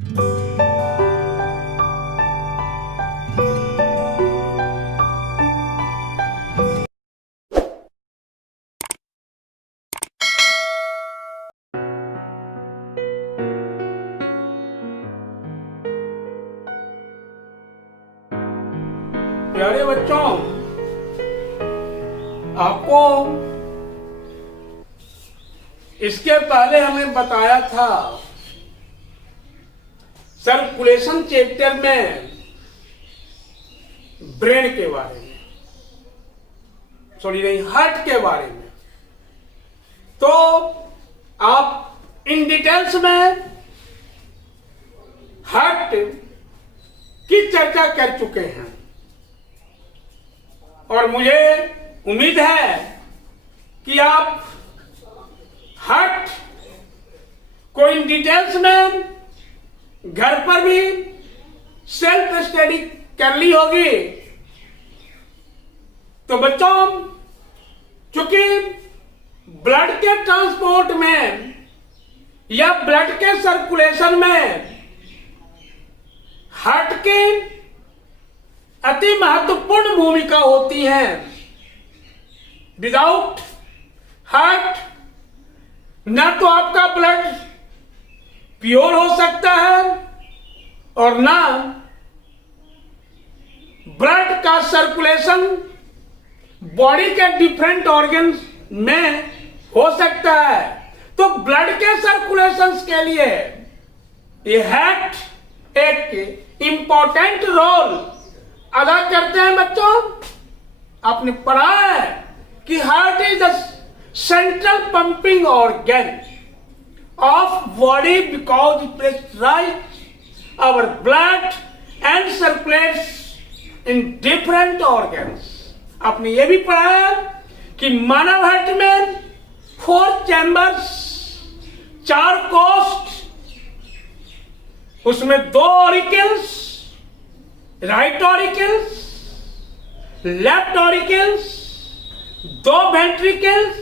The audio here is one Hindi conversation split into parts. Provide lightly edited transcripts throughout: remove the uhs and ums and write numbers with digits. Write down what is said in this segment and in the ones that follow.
प्यारे बच्चों, आपको इसके पहले हमें बताया था सर्कुलेशन चैप्टर में ब्रेन के बारे में, सॉरी नहीं, हार्ट के बारे में। तो आप इन डिटेल्स में हार्ट की चर्चा कर चुके हैं और मुझे उम्मीद है कि आप हार्ट को इन डिटेल्स में घर पर भी सेल्फ स्टडी कर ली होगी। तो बच्चों, चूंकि ब्लड के ट्रांसपोर्ट में या ब्लड के सर्कुलेशन में हार्ट की अति महत्वपूर्ण भूमिका होती है। विदाउट हार्ट ना तो आपका ब्लड प्योर हो सकता है और ना ब्लड का सर्कुलेशन बॉडी के डिफरेंट ऑर्गन्स में हो सकता है। तो ब्लड के सर्कुलेशन के लिए ये हार्ट एक इंपॉर्टेंट रोल अदा करते हैं। बच्चों, आपने पढ़ा है कि heart is the central pumping organ of body because it pressurise our blood and circulates in different organs. आपने ये भी पढ़ा है कि मानव हार्ट में 4 चैम्बर्स, 4 कोस्ट, उसमें 2 auricles, right auricles, left auricles, 2 ventricles,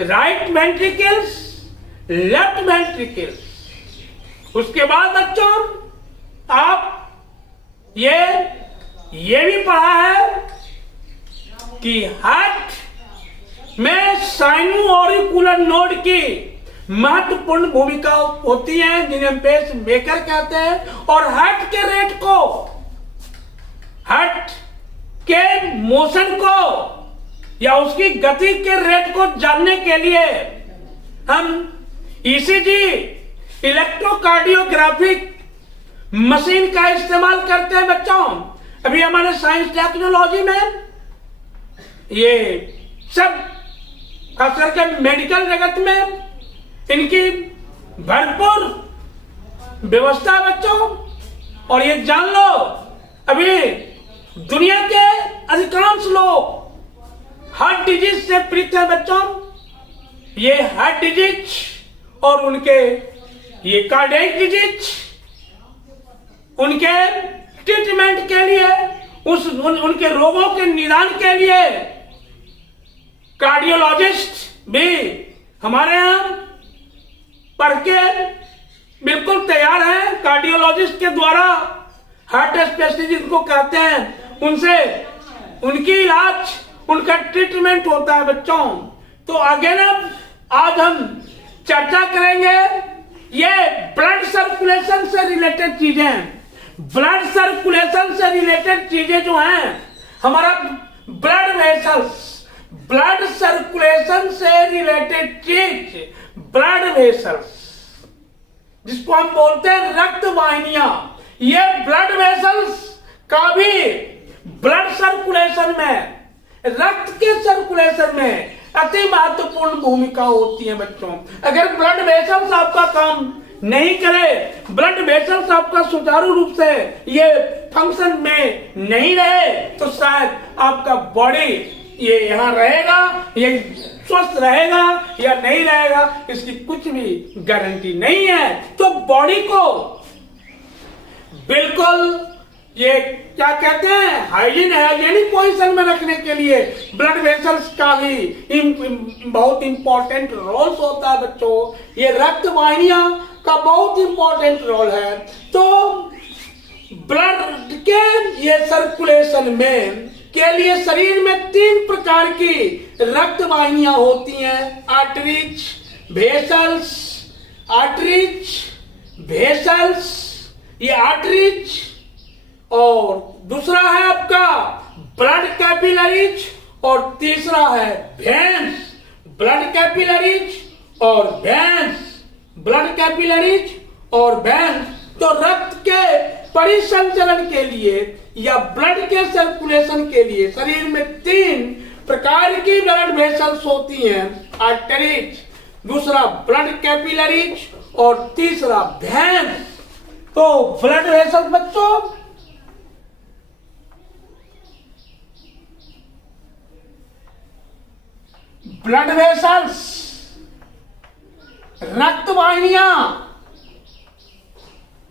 right ventricles, left ventricles. उसके बाद बच्चों, आप ये भी पढ़ा है कि हार्ट में साइनो ऑरिकुलर नोड की महत्वपूर्ण भूमिका होती है, जिन्हें पेस मेकर कहते हैं। और हार्ट के रेट को, हार्ट के मोशन को या उसकी गति के रेट को जानने के लिए हम ईसीजी, इलेक्ट्रोकार्डियोग्राफिक मशीन का इस्तेमाल करते हैं। बच्चों, अभी हमारे साइंस टेक्नोलॉजी में ये सब, खास करके मेडिकल जगत में इनकी भरपूर व्यवस्था है बच्चों। और ये जान लो, अभी दुनिया के अधिकांश लोग हार्ट डिजीज से पीड़ित हैं बच्चों। ये हार्ट डिजीज और उनके ये कार्डियक डिजीज, उनके ट्रीटमेंट के लिए, उनके रोगों के निदान के लिए कार्डियोलॉजिस्ट भी हमारे यहाँ पढ़ के बिल्कुल तैयार है। कार्डियोलॉजिस्ट के द्वारा हार्ट स्पेशलिस्ट जिनको कहते हैं, उनसे उनकी इलाज, उनका ट्रीटमेंट होता है बच्चों। तो आगे ना आज हम चर्चा करेंगे ये ब्लड सर्कुलेशन से रिलेटेड चीजें। ब्लड सर्कुलेशन से रिलेटेड चीजें जो हैं, हमारा ब्लड वेसल्स, ब्लड सर्कुलेशन से रिलेटेड चीज ब्लड वेसल्स, जिसको हम बोलते हैं रक्त वाहिनियां, ये ब्लड वेसल्स का भी ब्लड सर्कुलेशन में, रक्त के सर्कुलेशन में अति महत्वपूर्ण भूमिका होती है बच्चों। अगर ब्लड वेसल्स आपका काम नहीं करे, ब्लड वेसल्स आपका सुचारू रूप से ये फंक्शन में नहीं रहे, तो शायद आपका बॉडी ये यहाँ रहेगा, ये स्वस्थ रहेगा या नहीं रहेगा, इसकी कुछ भी गारंटी नहीं है। तो बॉडी को बिल्कुल ये क्या कहते हैं, हाइजीनिक पोजीशन में रखने के लिए ब्लड वेसल्स का भी बहुत इंपॉर्टेंट रोल होता है बच्चों। ये रक्त वाहिनियां का बहुत इंपॉर्टेंट रोल है। तो ब्लड के ये सर्कुलेशन में के लिए शरीर में 3 प्रकार की रक्त वाहिनियां होती हैं, आर्टरीज, वेसल्स। आर्टरीज, वेसल्स, ये आर्टरीज, और दूसरा है आपका ब्लड कैपिलरीज, और तीसरा है वेन्स। ब्लड कैपिलरीज और वेन्स, ब्लड कैपिलरीज और वेन्स। तो रक्त के परिसंचरण के लिए या ब्लड के सर्कुलेशन के लिए शरीर में 3 प्रकार की ब्लड वेसल्स होती हैं, आर्टरीज, दूसरा ब्लड कैपिलरीज और तीसरा वेन्स। तो ब्लड वेसल्स बच्चों, ब्लड वेसल्स, रक्त वाहिनियां,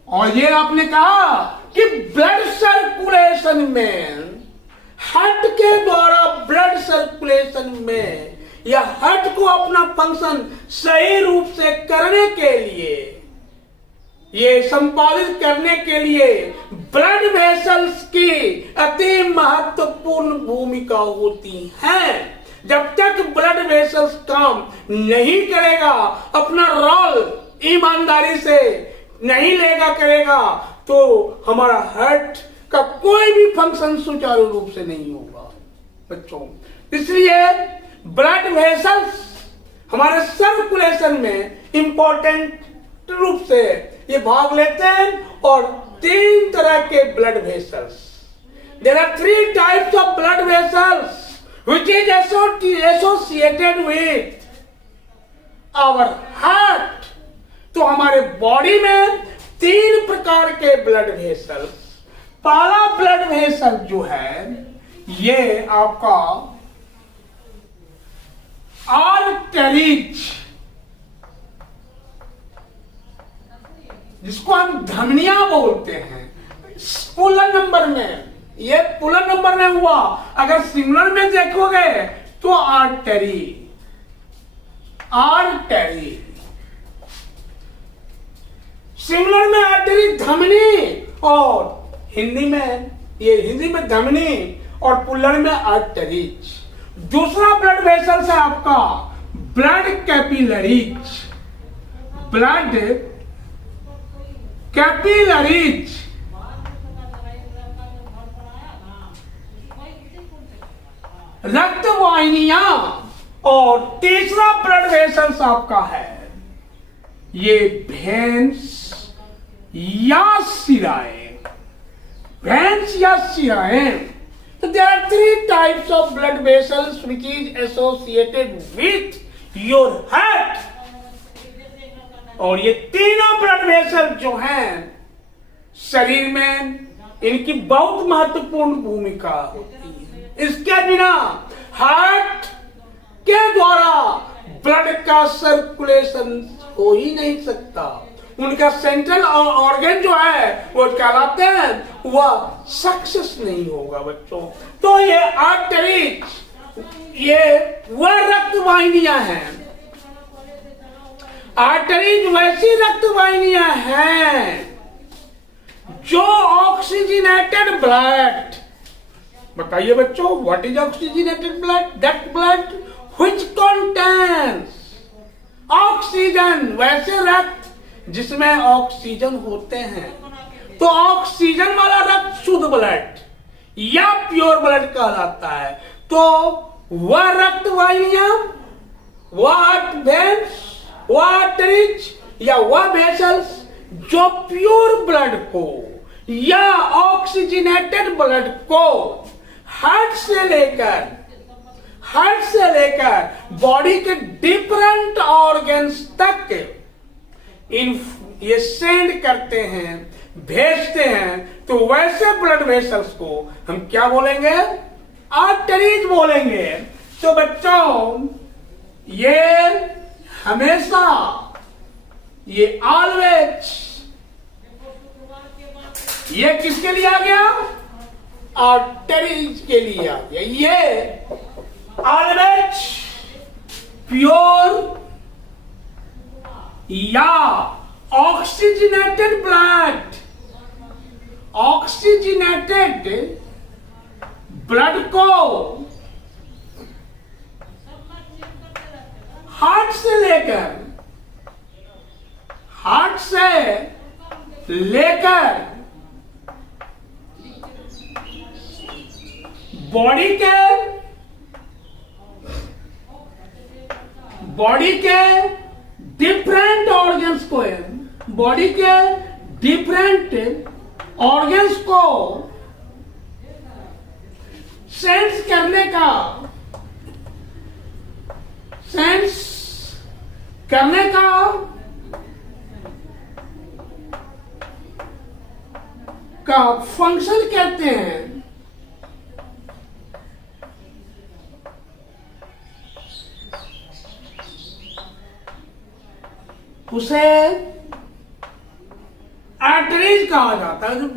और ये आपने कहा कि ब्लड सर्कुलेशन में, हार्ट के द्वारा ब्लड सर्कुलेशन में या हार्ट को अपना फंक्शन सही रूप से करने के लिए, ये संपादित करने के लिए ब्लड वेसल्स की अति महत्वपूर्ण भूमिका होती है। जब तक ब्लड वेसल्स काम नहीं करेगा, अपना रोल ईमानदारी से नहीं करेगा, तो हमारा हार्ट का कोई भी फंक्शन सुचारू रूप से नहीं होगा बच्चों। इसलिए ब्लड वेसल्स हमारे सर्कुलेशन में इंपॉर्टेंट रूप से ये भाग लेते हैं। और 3 तरह के blood vessels, there are 3 types of blood vessels which is associated with our heart। तो हमारे बॉडी में 3 प्रकार के ब्लड वेसल्स। पहला ब्लड वेसल जो है ये आपका आर्टरीज, जिसको हम धमनियां बोलते हैं। पुलर नंबर में, ये पुलर नंबर में हुआ, अगर सिंगुलर में देखोगे तो आर्टरी, आर्टरी। सिंगुलर में आर्टरी धमनी, और हिंदी में, ये हिंदी में धमनी और पुलर में आर्टरीज। दूसरा ब्लड वेसल है आपका ब्लड कैपिलरीज, ब्लड कैपिलरीज। रक्त वाहिनियां। और तीसरा ब्लड वेसल्स आपका है ये वेन्स या शिराएं, वेन्स या शिराएं। तो there are 3 types of blood vessels which is associated with your heart. और ये तीनों ब्लड वेसल जो हैं शरीर में, इनकी बहुत महत्वपूर्ण भूमिका होती है। इसके बिना हार्ट के द्वारा ब्लड का सर्कुलेशन हो ही नहीं सकता। उनका सेंट्रल ऑर्गन जो है वो कहलाते हैं, वह सक्सेस नहीं होगा बच्चों। तो ये आर्टरीज, ये वह रक्त वाहिनियां हैं, आर्टरीज वैसी रक्त वाहिनियां हैं जो ऑक्सीजनेटेड ब्लड, बताइए बच्चों, what is oxygenated blood? That blood which contains oxygen, वैसे रक्त जिसमें ऑक्सीजन होते हैं। तो ऑक्सीजन वाला रक्त शुद्ध ब्लड या प्योर ब्लड कहलाता है। तो वह रक्त वाहिनियां, वह वेन्स, वह आर्टरीज या वह वेसल्स जो प्योर ब्लड को या ऑक्सीजनेटेड ब्लड को हार्ट से लेकर बॉडी के डिफरेंट ऑर्गन्स तक ये सेंड करते हैं, भेजते हैं। तो वैसे ब्लड वेसल्स को हम क्या बोलेंगे? आर्टरीज बोलेंगे। तो बच्चों ये हमेशा, ये ऑलवेज, ये किसके लिए आ गया? आर्टरीज के लिए आ गया। ये ऑलवेज प्योर या ऑक्सीजनेटेड ब्लड, ऑक्सीजनेटेड ब्लड को हार्ट से लेकर बॉडी के डिफरेंट ऑर्गन्स को, बॉडी के डिफरेंट ऑर्गन्स को सेंस करने का फंक्शन कहते हैं। उसे आर्टरीज कहा जाता है, जो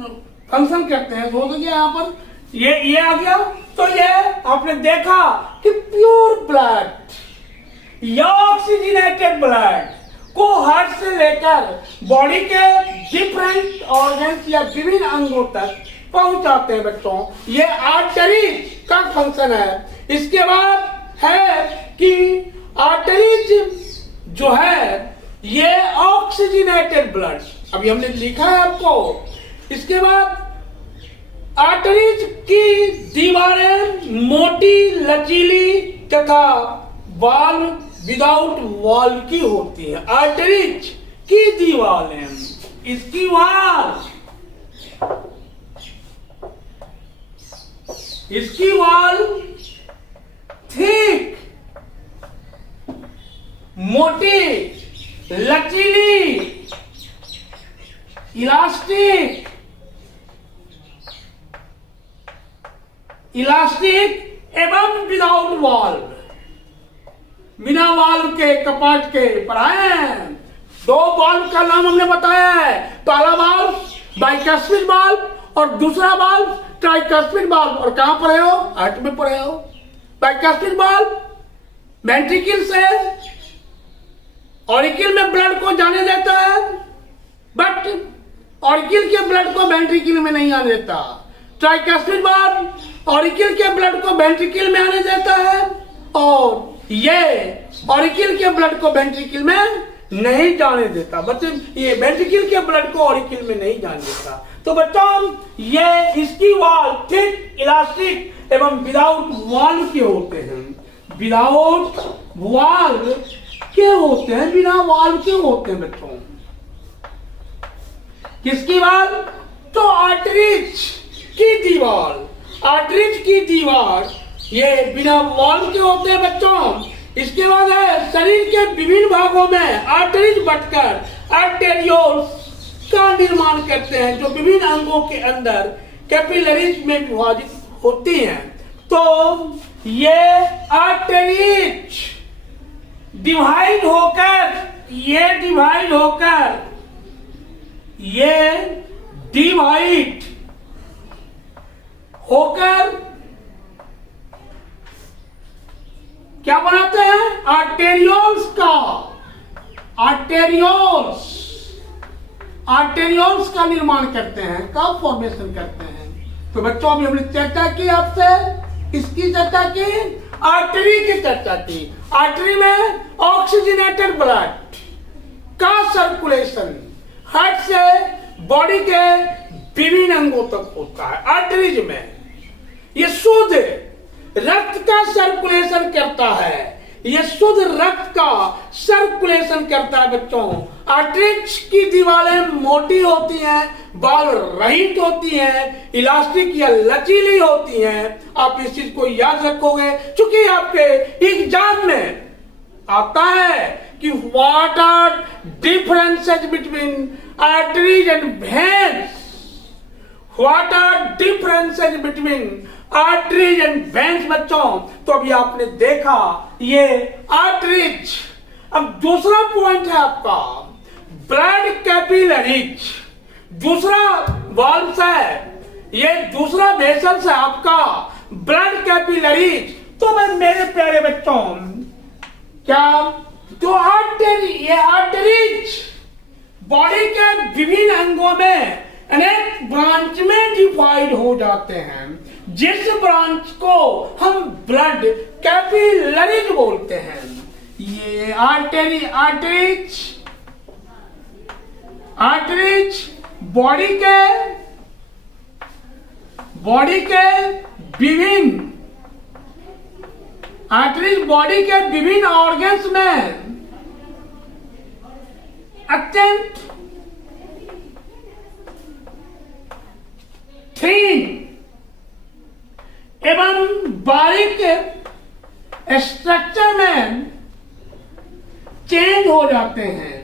फंक्शन करते हैं। हो गया यहाँ पर ये आ गया। तो ये आपने देखा कि प्योर ब्लड या ऑक्सीजनेटेड ब्लड को हार्ट से लेकर बॉडी के डिफरेंट ऑर्गन्स या विभिन्न अंगों तक पहुंचाते हैं बच्चों। ये आर्टरीज का फंक्शन है। इसके बाद है कि आर्टरीज जो है ये ऑक्सीजनेटेड ब्लड, अभी हमने लिखा है आपको। इसके बाद आर्टरीज की दीवारें मोटी, लचीली तथा वाल्व विदाउट वाल्व की होती है। आर्टरीज की दीवारें, इसकी वाल्व थिक, मोटी, लचीली, इलास्टिक एवं विदाउट वाल्व, बिना वाल्व के कपाट के पढ़ाए हैं। दो वाल्व का नाम हमने बताया है, पहला वाल्व बाइकस्पिड वाल्व और दूसरा वाल्व ट्राइकस्पिड वाल्व। और कहां पढ़े हो? हार्ट में पढ़े हो। बाइकस्पिड वाल्व वेंट्रिकल से ऑरिकल में ब्लड को जाने देता है, बट ऑरिकल के ब्लड को वेंट्रिकल में नहीं आने देता। ट्राइकस्पिड वाल्व ऑरिकल के ब्लड को वेंट्रिकल में आने देता है और ये ऑरिकल के ब्लड को वेंट्रिकल में नहीं जाने देता। बच्चे ये वेंट्रिकल के ब्लड को ऑरिकल में नहीं जाने देता। तो बच्चों ये इसकी वाल्व थिक, इलास्टिक एवं विदाउट वाल्व के होते हैं। विदाउट वाल्व के होते हैं, बिना वाल्व के होते हैं बच्चों। किसकी वाल्व? तो आर्टरीज की दीवार, आर्टरीज की दीवार ये बिना वाल्व के होते हैं बच्चों। इसके बाद है शरीर के विभिन्न भागों में आर्टरीज बटकर आर्टेरियोल्स का निर्माण करते हैं, जो विभिन्न अंगों के अंदर कैपिलरीज में विभाजित होती हैं। तो ये आर्टरीज डिवाइड होकर ये डिवाइड होकर क्या बनाते हैं? आर्टेरियोल्स का निर्माण करते हैं, का फॉर्मेशन करते हैं। तो बच्चों अभी हमने चर्चा की आपसे, किसकी चर्चा की? आर्टरी की चर्चा की। आर्टरी में ऑक्सीजनेटेड ब्लड का सर्कुलेशन हार्ट से बॉडी के विभिन्न अंगों तक होता है। आर्टरीज में ये शुद्ध रक्त का सर्कुलेशन करता है, ये शुद्ध रक्त का सर्कुलेशन करता है बच्चों। आर्टरीज की दीवारें मोटी होती हैं, बाल रहित होती हैं, इलास्टिक या लचीली होती हैं। आप इस चीज को याद रखोगे, क्योंकि आपके एग्जाम में आता है कि what are differences between arteries and veins. What are differences between arteries and veins बच्चों। तो अभी आपने देखा ये आर्टरीज। अब दूसरा पॉइंट है आपका ब्लड कैपिलरीज। दूसरा वाल्व है, ये दूसरा वेसल्स है आपका ब्लड कैपिलरीज। तो मैं मेरे प्यारे बच्चों क्या, जो आर्टरीज बॉडी के विभिन्न अंगों में अनेक ब्रांच में डिवाइड हो जाते हैं, जिस ब्रांच को हम ब्लड कैपिलरीज बोलते हैं। ये आर्टरीज बॉडी के विभिन्न ऑर्गन्स में अत्यंत थिन एवं बारीक स्ट्रक्चर में चेंज हो जाते हैं,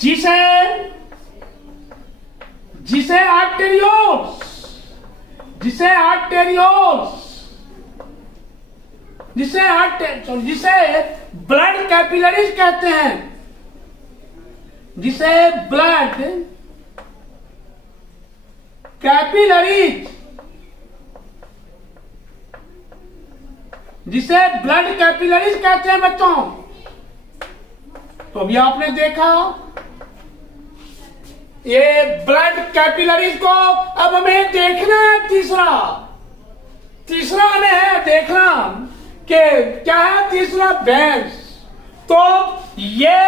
जिसे ब्लड कैपिलरीज कहते हैं, जिसे ब्लड कैपिलरीज कहते हैं बच्चों। तो अभी आपने देखा ये ब्लड कैपिलरीज को, अब हमें देखना है तीसरा हमें है देखना कि क्या है तीसरा वेन्स। तो ये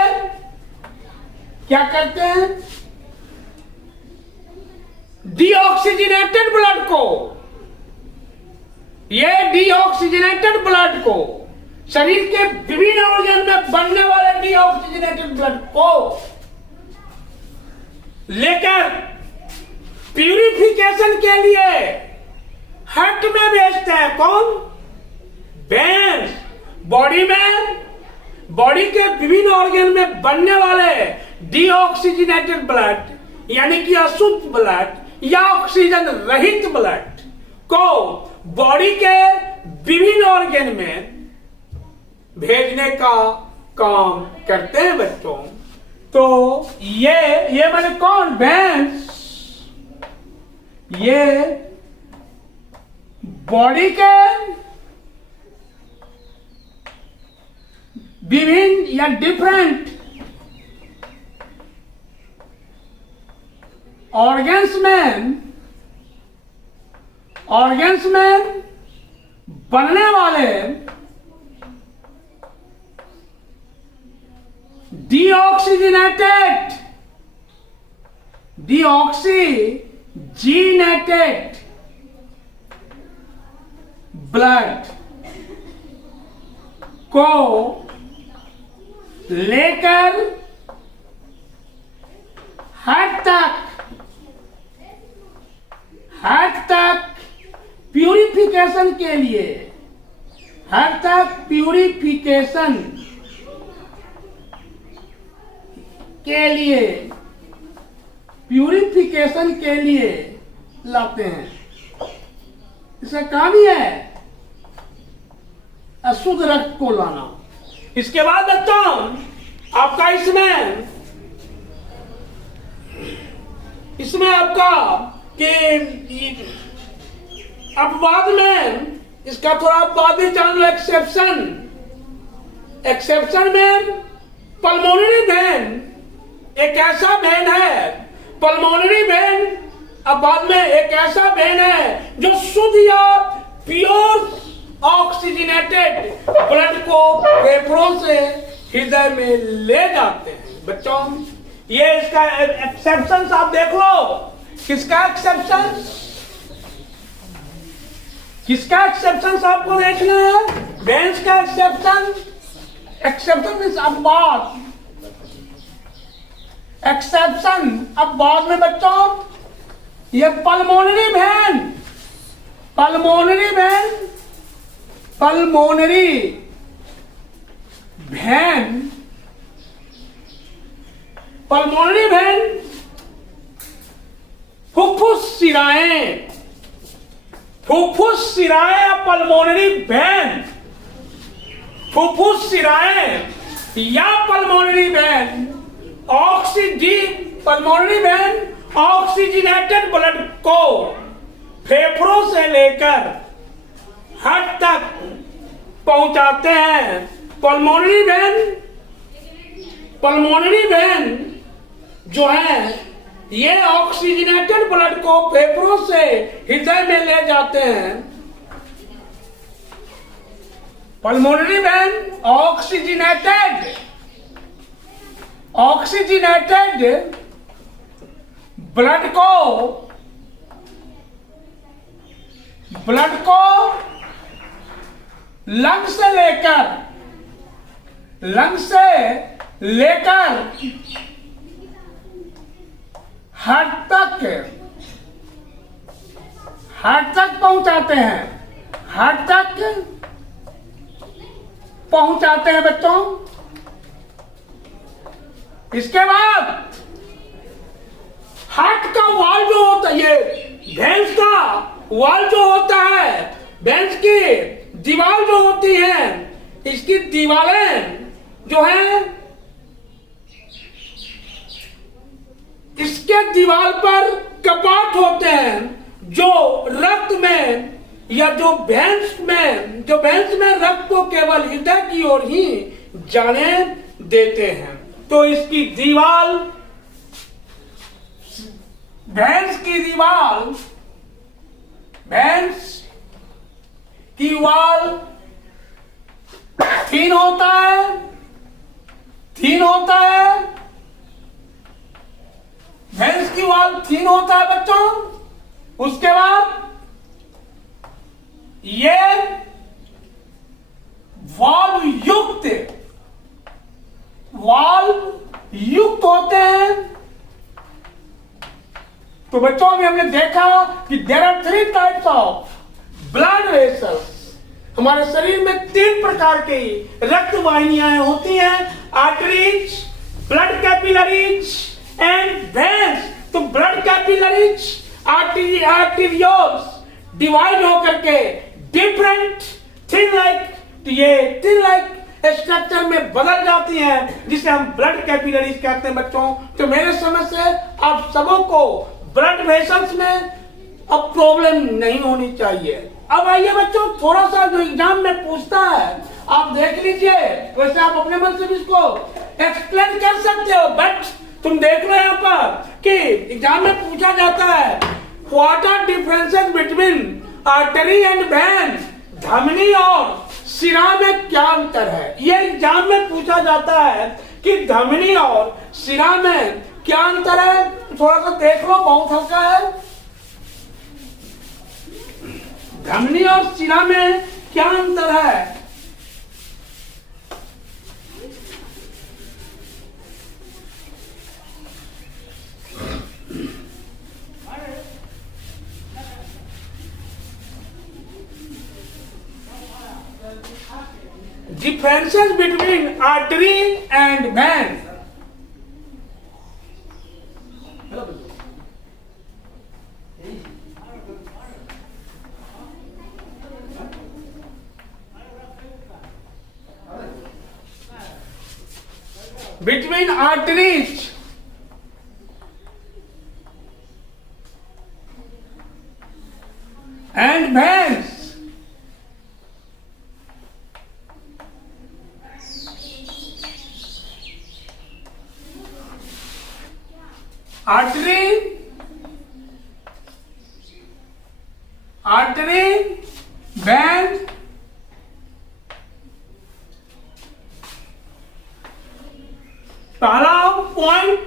क्या करते हैं, डीऑक्सीजनेटेड ब्लड को शरीर के विभिन्न ऑर्गन में बनने वाले डीऑक्सीजनेटेड ब्लड को लेकर प्यूरिफिकेशन के लिए हार्ट में भेजते हैं। कौन? वेन्स। बॉडी के विभिन्न ऑर्गन में बनने वाले डीऑक्सीजनेटेड ब्लड यानी कि अशुद्ध ब्लड या ऑक्सीजन रहित ब्लड को बॉडी के विभिन्न ऑर्गन में भेजने का काम करते हैं बच्चों। तो ये मैंने कौन? वेन्स। ये बॉडी के विभिन्न या डिफरेंट ऑर्गन्स में बनने वाले डीऑक्सीजनेटेड ब्लड को लेकर हार्ट तक प्यूरिफिकेशन के लिए लाते हैं। इसका काम ही है अशुद्ध रक्त को लाना। इसके बाद बच्चों आपका इसमें आपका कि अब बाद में इसका थोड़ा बाद में जान लो। एक्सेप्शन में पल्मोनरी वेन एक ऐसा वेन है, पल्मोनरी वेन अब बाद में एक ऐसा वेन है जो शुद्ध या प्योर ऑक्सीजनेटेड ब्लड को फेफड़ों से हृदय में ले जाते हैं। बच्चों ये इसका एक्सेप्शन आप देख लो। किसका एक्सेप्शन आपको देखना है? वेन्स का एक्सेप्शन मीन्स अब बाद में बच्चों ये पल्मोनरी वेन फुफ्फुस सिराएं पल्मोनरी वेन ऑक्सीजनेटेड ब्लड को फेफड़ों से लेकर हार्ट तक पहुंचाते हैं। पल्मोनरी वेन जो है ये ऑक्सीजनेटेड ब्लड को फेफड़ों से हृदय में ले जाते हैं। पल्मोनरी वेन ऑक्सीजनेटेड ब्लड को लंग से लेकर हार्ट तक पहुंचाते हैं बच्चों। इसके बाद हार्ट का वाल्व जो होता है, ये भेंस का वाल्व जो होता है, भेंस की दीवार जो होती है, इसकी दीवारें जो है इसके दीवार पर कपाट होते हैं जो रक्त में या जो भेंस में रक्त को केवल हृदय की ओर ही जाने देते हैं। तो इसकी दीवार, भेंस की वाल थीन होता है। भेंस की वाल थीन होता है बच्चों। उसके बाद ये वाल्व युक्त होते हैं। तो बच्चों में हमने देखा कि there are 3 types of blood vessels. हमारे शरीर में 3 प्रकार की रक्त वाहिनियां होती हैं, arteries, blood capillaries and veins. तो ब्लड कैपिलरीज, आर्टेरियोल्स डिवाइड होकर के डिफरेंट थिन लाइक स्ट्रक्चर में बदल जाती हैं, जिसे हम ब्लड कैपिलरीज कहते हैं बच्चों। तो मेरे समझ से आप सबों को ब्लड वेसल्स में अब प्रॉब्लम नहीं होनी चाहिए। अब आइए बच्चों, थोड़ा सा जो एग्जाम में पूछता है आप देख लीजिए, वैसे आप अपने मन से भी इसको एक्सप्लेन कर सकते हो। बट तुम देख लो यहाँ पर कि एग्जाम में पूछा जाता है what are differences between artery and vein. धमनी और शिरा में क्या अंतर है, ये एग्जाम में पूछा जाता है कि धमनी और शिरा में क्या अंतर है। थोड़ा सा देख लो, बहुत हल्का है। धमनी और शिरा में क्या अंतर है? Differences between artery and vein. Between arteries and veins. Artery, vein, पहला पॉइंट,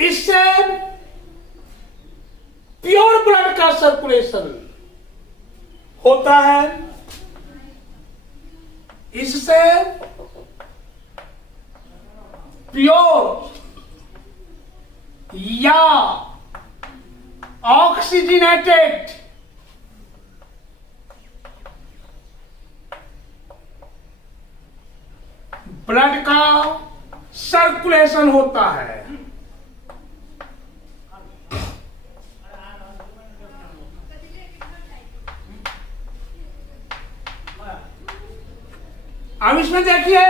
इससे प्योर ब्लड का सर्कुलेशन होता है। इससे प्योर या ऑक्सीजनेटेड ब्लड का सर्कुलेशन होता है। अब इसमें देखिए,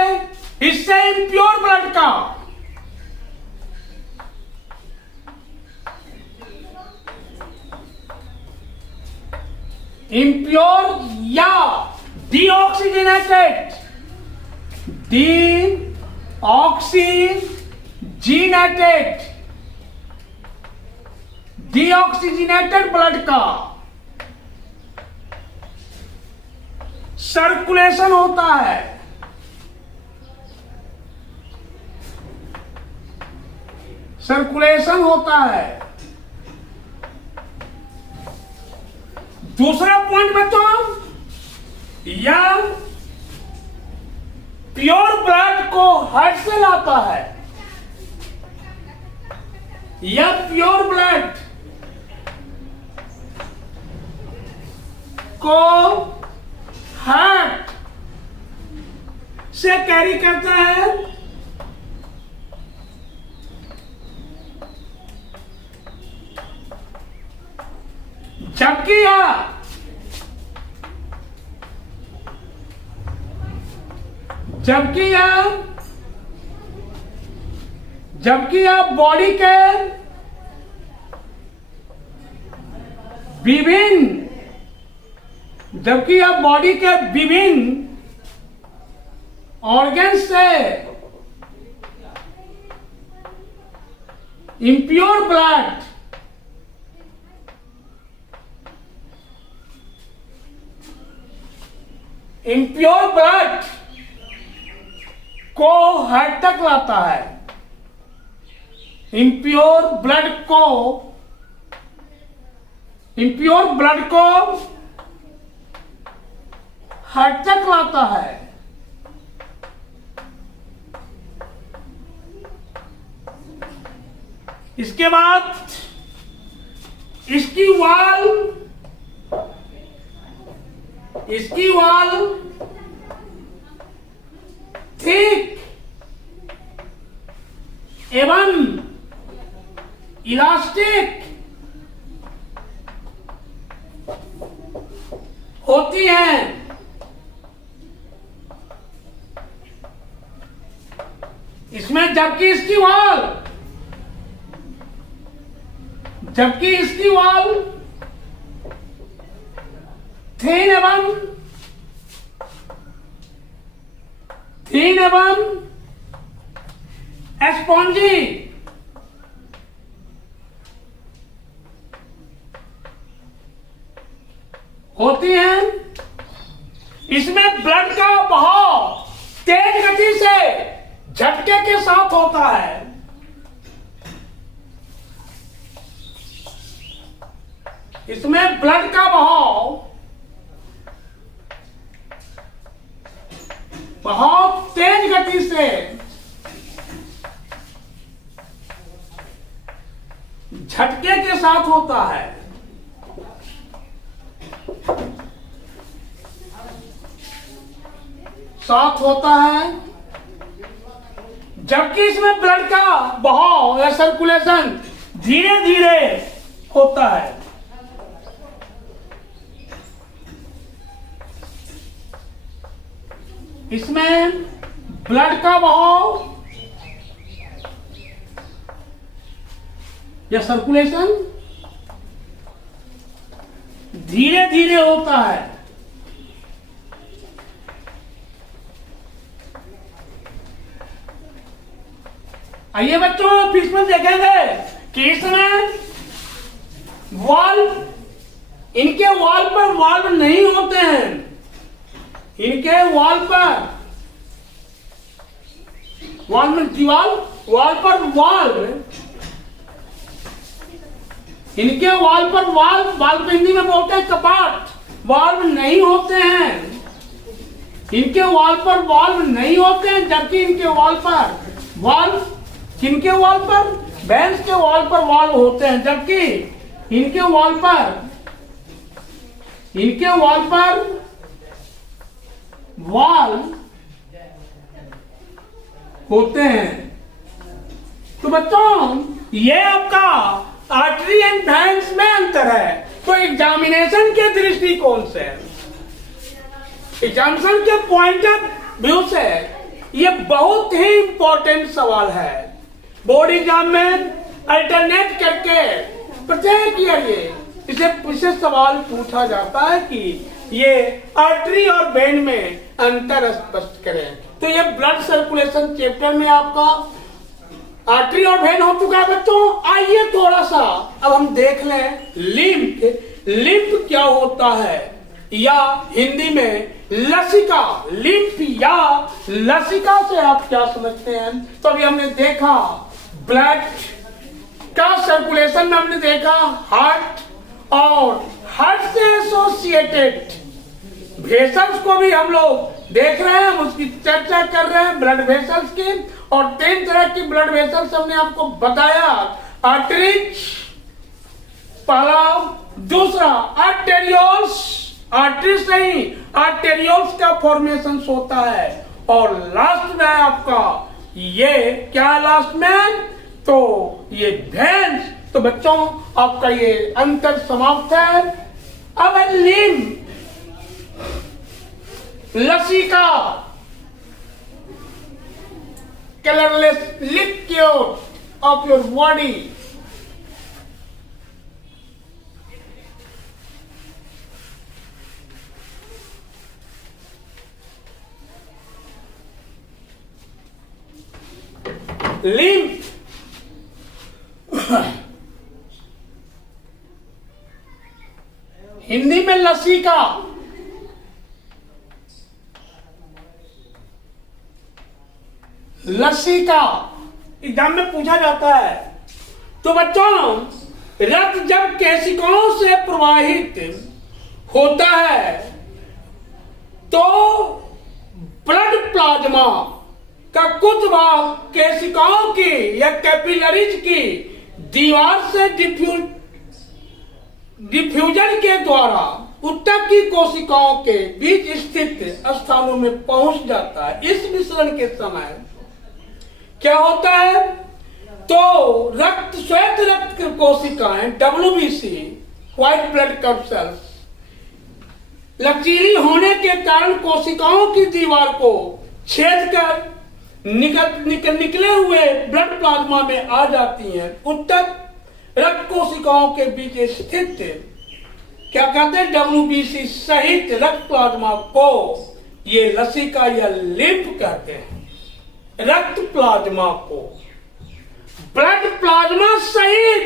इससे इम्प्योर ब्लड का इम्प्योर या डीऑक्सीजनेटेड, डीऑक्सीजनेटेड ब्लड का सर्कुलेशन होता है। सर्कुलेशन होता है। दूसरा पॉइंट बच्चों, यह प्योर ब्लड को हार्ट से लाता है। यह प्योर ब्लड को हार्ट से कैरी करता है। जबकि यह बॉडी के विभिन्न ऑर्गन से इम्प्योर ब्लड को हार्ट तक लाता है। इम्प्योर ब्लड को हार्ट तक लाता है। इसके बाद इसकी वाल थिक एवं इलास्टिक होती है। इसमें जबकि इसकी वाल थीन एवं स्पॉन्जी होती है। इसमें ब्लड का बहाव तेज गति से झटके के साथ होता है। इसमें ब्लड का बहाव तेज गति से झटके के साथ होता है। जबकि इसमें ब्लड का बहाव या सर्कुलेशन धीरे धीरे होता है। इसमें ब्लड का बहाव या सर्कुलेशन धीरे धीरे होता है। आइए बच्चों, फिर इसमें देखेंगे कि इसमें इनके वाल पर वाल्व नहीं होते हैं। इनके वाल पर इनके वाल पर वाल्व हिंदी में बोलते हैं कपाट, वाल्व नहीं होते हैं। इनके वाल पर वाल्व नहीं होते हैं, जबकि इनके वाल पर किनके वाल पर, भैंस के वाल पर वाल्व होते हैं, जबकि इनके वाल पर वाल्व होते हैं। तो बच्चों, ये आपका आर्टरी एंड वेन्स में अंतर है। तो एग्जामिनेशन के दृष्टिकोण से, एग्जामिनेशन के पॉइंट ऑफ व्यू से ये बहुत ही इंपॉर्टेंट सवाल है। बोर्ड एग्जाम में अल्टरनेट करके प्रत्येक ईयर ये इसे सवाल पूछा जाता है कि ये आर्टरी और वेन में अंतर स्पष्ट करें। तो ये ब्लड सर्कुलेशन चैप्टर में आपका आर्टरी और वेन हो चुका है बच्चों। आइए थोड़ा सा अब हम देख लें लिम्फ। लिम्फ क्या होता है, या हिंदी में लसिका। लिम्फ या लसिका से आप क्या समझते हैं? तो अभी हमने देखा ब्लड का सर्कुलेशन में हमने देखा हार्ट, और हार्ट से एसोसिएटेड वेसल्स को भी हम लोग देख रहे हैं, हम उसकी चर्चा कर रहे हैं ब्लड वेसल्स की। और 3 तरह की ब्लड वेसल्स हमने आपको बताया, आर्टरीज पहला, दूसरा आर्टेरियोल्स, आर्टरीज नहीं आर्टेरियोल्स का फॉर्मेशन होता है, और लास्ट में आपका ये क्या है लास्ट में, तो ये वेन्स। तो बच्चों आपका ये अंतर समाप्त है। अब है लिम्फ, लसिका, colourless liquid of your body. Lymph Hindi में लसिका, लसिका एग्जाम में पूछा जाता है। तो बच्चों रक्त जब केशिकाओं से प्रवाहित होता है तो ब्लड प्लाज्मा का कुछ भाग केशिकाओं की या कैपिलरीज की दीवार से डिफ्यूजन के द्वारा ऊतक की कोशिकाओं के बीच स्थित स्थानों में पहुंच जाता है। इस मिश्रण के समय क्या होता है, तो रक्त श्वेत रक्त कोशिकाएं WBC व्हाइट ब्लड सेल्स लचीली होने के कारण कोशिकाओं की दीवार को छेद कर निकले हुए ब्लड प्लाज्मा में आ जाती हैं। ऊतक रक्त कोशिकाओं के बीच स्थित क्या कहते हैं WBC सहित रक्त प्लाज्मा को ये लसिका या लिम्फ कहते हैं। रक्त प्लाज्मा को ब्लड प्लाज्मा सहित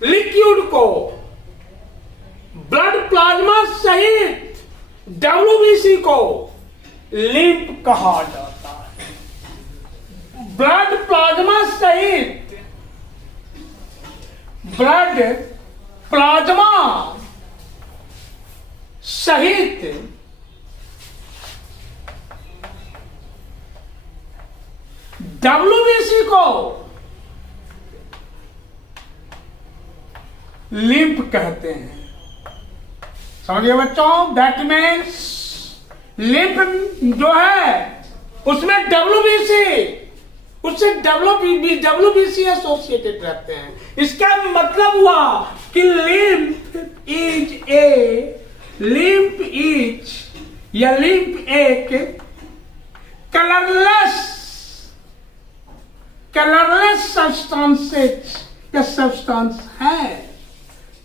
लिक्विड को ब्लड प्लाज्मा सहित WBC को लिम्फ कहा जाता है। ब्लड प्लाज्मा सहित ब्लड प्लाज्मा सहित WBC को लिम्फ कहते हैं। समझिए बच्चों, दैट मीन्स लिम्फ जो है उसमें उससे WBC एसोसिएटेड रहते हैं। इसका मतलब हुआ कि लिम्फ एक कलरलेस सब्सटेंस है।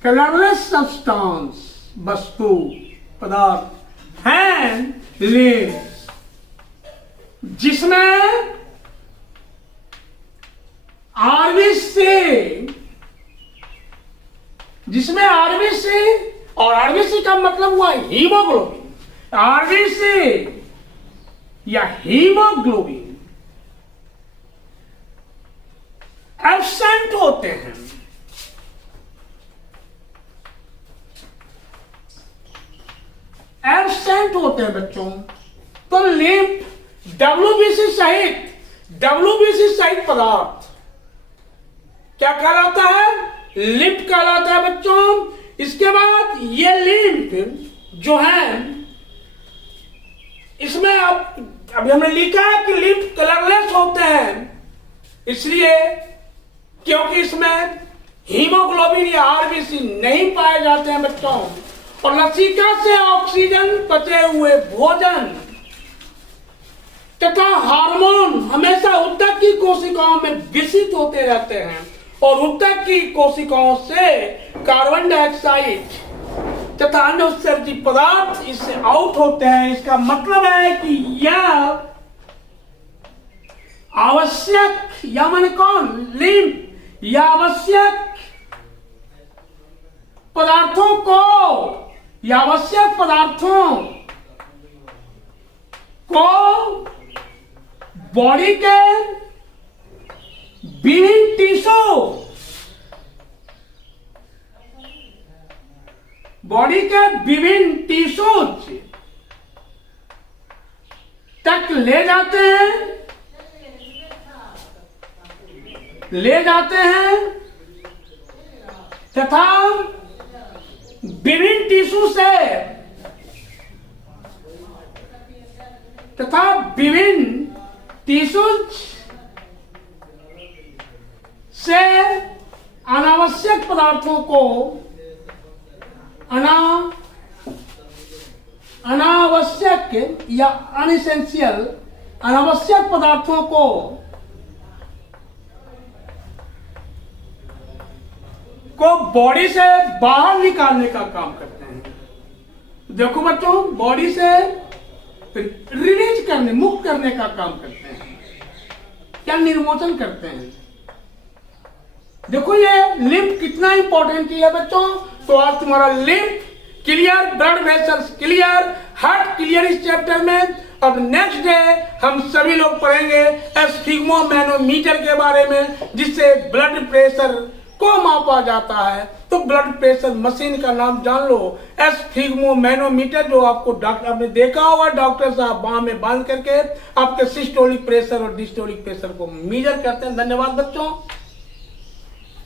कलरलेस सब्सटेंस वस्तु पदार्थ है लिम्फ, जिसमें आरबीसी और आरबीसी का मतलब हुआ हीमोग्लोबिन। आरबीसी या हीमोग्लोबिन एब्सेंट होते हैं। बच्चों, तो लिम्फ WBC सहित पदार्थ क्या कहलाता है, लिम्फ कहलाता है बच्चों। इसके बाद ये लिम्फ जो है इसमें अभी हमने लिखा है कि लिम्फ कलरलेस होते हैं, इसलिए क्योंकि इसमें हीमोग्लोबिन या आरबीसी नहीं पाए जाते हैं बच्चों। और लसिका से ऑक्सीजन बचे हुए भोजन तथा हार्मोन हमेशा ऊतक की कोशिकाओं में विकसित होते रहते हैं और ऊतक की कोशिकाओं से कार्बन डाइऑक्साइड तथा अन्य उत्सर्जी पदार्थ इससे आउट होते हैं। इसका मतलब है कि यह आवश्यक, या माने कौन, लिम्फ, या आवश्यक पदार्थों को, या आवश्यक पदार्थों को बॉडी के विभिन्न टिश्यू, बॉडी के विभिन्न टिश्यूज तक ले जाते हैं तथा विभिन्न टिश्यू से तथा विभिन्न टिश्यूज से अनावश्यक पदार्थों को, अनावश्यक या अनएसेंशियल अनावश्यक पदार्थों को बॉडी से बाहर निकालने का काम करते हैं। देखो बच्चों, बॉडी से रिलीज करने, मुक्त करने का काम करते हैं, क्या निर्मोचन करते हैं। देखो ये लिम्फ कितना इंपॉर्टेंट है बच्चों। तो आज तुम्हारा lymph clear, blood vessels clear, heart clear इस चैप्टर में। अब नेक्स्ट डे हम सभी लोग पढ़ेंगे एस्फिग्मोमैनोमीटर के बारे में, जिससे ब्लड प्रेशर को मापा जाता है। तो ब्लड प्रेशर मशीन का नाम जान लो, एस्फिग्मोमैनोमीटर, जो आपको डॉक्टर आपने देखा होगा, डॉक्टर साहब बाह में बांध करके आपके सिस्टोलिक प्रेशर और डिस्टोलिक प्रेशर को मेजर करते हैं। धन्यवाद बच्चों।